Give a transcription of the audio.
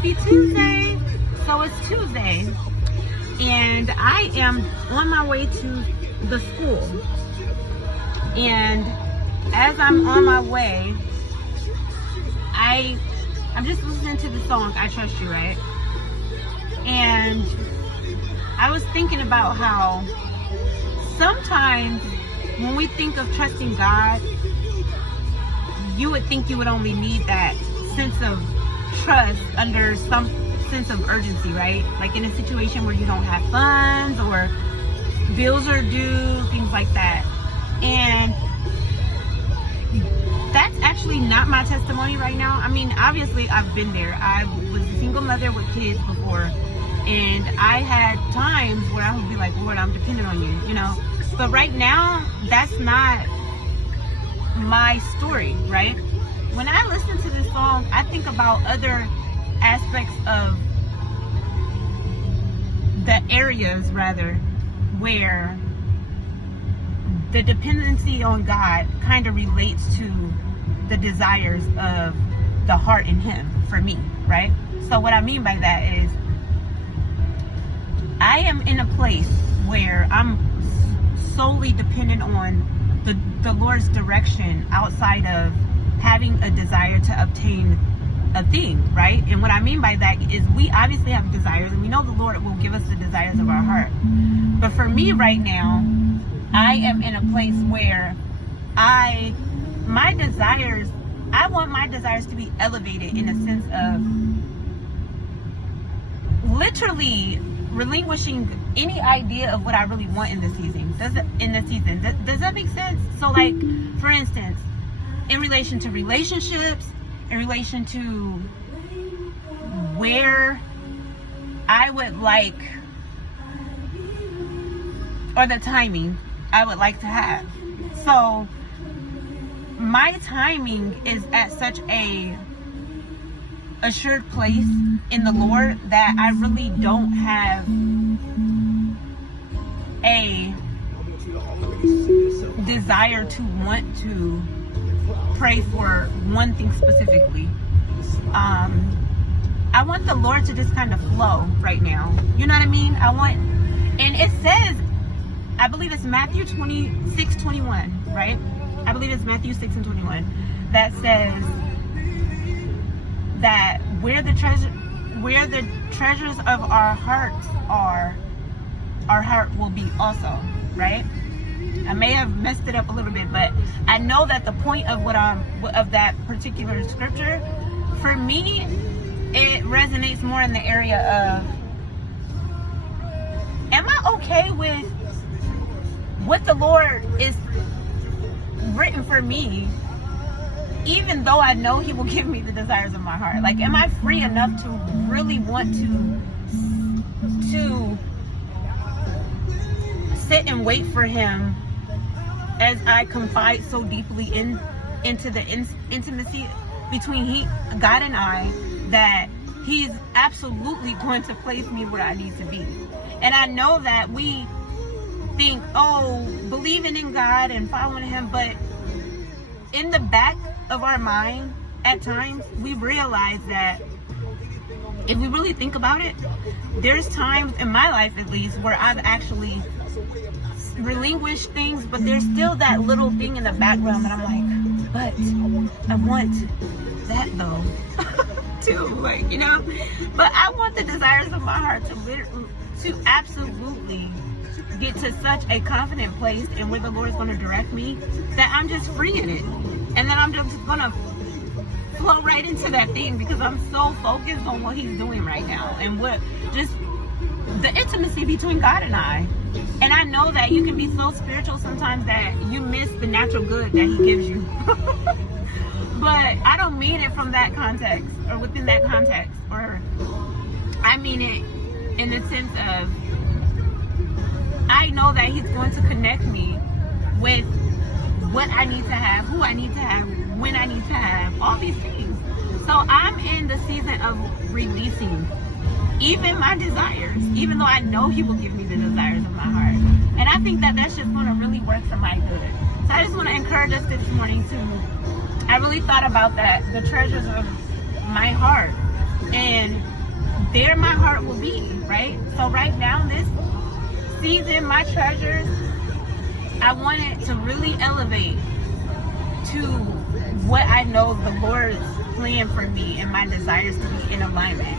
Happy Tuesday. So it's Tuesday and I am on my way to the school, and as I'm on my way, I'm just listening to the song I Trust You, right? And I was thinking about how sometimes when we think of trusting God, you would think you would only need that sense of trust under some sense of urgency, right? Like in a situation where you don't have funds or bills are due, things like that. And that's actually not my testimony right now. I mean, obviously I've been there. I was a single mother with kids before, and I had times where I would be like, Lord, I'm dependent on you, you know? But right now, that's not my story, right? When I listen to this song, I think about other aspects of the areas, rather, where the dependency on God kind of relates to the desires of the heart in Him for me, right? So what I mean by that is I am in a place where I'm solely dependent on the Lord's direction outside of having a desire to obtain a thing, right? And what I mean by that is we obviously have desires, and we know the Lord will give us the desires of our heart. But for me right now, I am in a place where I want my desires to be elevated in a sense of literally relinquishing any idea of what I really want in this season. Does that make sense? So like, for instance, in relation to relationships, in relation to where I would like, or the timing I would like to have. So my timing is at such a assured place in the Lord that I really don't have a desire to want to pray for one thing specifically. I want the Lord to just kind of flow right now. You know what I mean? And it says, I believe it's Matthew 26:21, right? I believe it's Matthew 6:21 that says that where the treasures of our hearts are, our heart will be also, right? I may have messed it up a little bit, but I know that the point of of that particular scripture, for me, it resonates more in the area of, am I okay with what the Lord is written for me, even though I know He will give me the desires of my heart? Like, am I free enough to really want to sit and wait for Him as I confide so deeply into the intimacy between God and I, that He's absolutely going to place me where I need to be. And I know that we think, oh, believing in God and following Him, but in the back of our mind, at times, we realize that if we really think about it, there's times in my life, at least, where I've actually relinquished things, but there's still that little thing in the background that I'm like, but I want that though. Too, like, you know. But I want the desires of my heart to absolutely get to such a confident place and where the Lord is going to direct me, that I'm just free in it, and then I'm just gonna flow right into that thing, because I'm so focused on what He's doing right now and what just the intimacy between God and I. And I know that you can be so spiritual sometimes that you miss the natural good that He gives you. But I don't mean it from that context or within that context, or I mean it in the sense of, I know that He's going to connect me with what I need to have, who I need to have, when I need to have, all these things. So I'm in the season of releasing even my desires, even though I know He will give me the desires of my heart. And I think that that's just going to really work for my good. So I just want to encourage us this morning to, I really thought about that, the treasures of my heart. And there my heart will be, right? So right now, this season, my treasures, I want it to really elevate to what I know the Lord's plan for me and my desires to be in alignment.